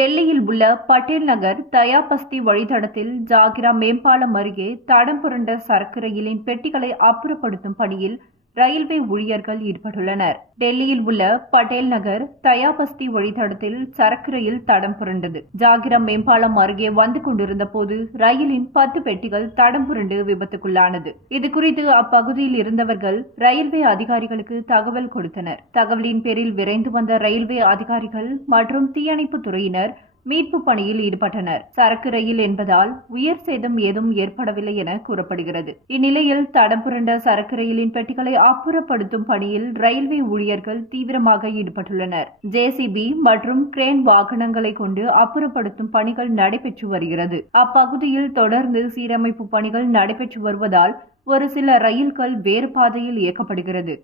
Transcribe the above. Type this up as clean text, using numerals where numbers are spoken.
டெல்லியில் உள்ள பட்டேல் நகர் தயாபஸ்தி வழித்தடத்தில் ஜாகிரா மேம்பாலம் அருகே தடம் புரண்ட சரக்கு ரயிலின் பெட்டிகளை அப்புறப்படுத்தும் பணியில் ரயில்வே ஊழியர்கள் ஈடுபட்டுள்ளனர். டெல்லியில் உள்ள பட்டேல் நகர் தயாபஸ்தி வழித்தடத்தில் சரக்கு ரயில் தடம் புரண்டது. ஜாகிரா மேம்பாலம் அருகே வந்து கொண்டிருந்த போது ரயிலின் 10 பெட்டிகள் தடம் புரண்டு விபத்துக்குள்ளானது. இதுகுறித்து அப்பகுதியில் இருந்தவர்கள் ரயில்வே அதிகாரிகளுக்கு தகவல் கொடுத்தனர். தகவலின் பேரில் விரைந்து வந்த ரயில்வே அதிகாரிகள் மற்றும் தீயணைப்பு துறையினர் மீட்பு பணியில் ஈடுபட்டனர். சரக்கு ரயில் என்பதால் உயிர் சேதம் ஏதும் ஏற்படவில்லை என கூறப்படுகிறது. இந்நிலையில் தடம் புரண்ட சரக்கு ரயிலின் பெட்டிகளை அப்புறப்படுத்தும் பணியில் ரயில்வே ஊழியர்கள் தீவிரமாக ஈடுபட்டுள்ளனர். JCB மற்றும் கிரேன் வாகனங்களை கொண்டு அப்புறப்படுத்தும் பணிகள் நடைபெற்று வருகிறது. அப்பகுதியில் தொடர்ந்து சீரமைப்பு பணிகள் நடைபெற்று வருவதால் ஒரு சில ரயில்கள் வேறு பாதையில் இயக்கப்படுகிறது.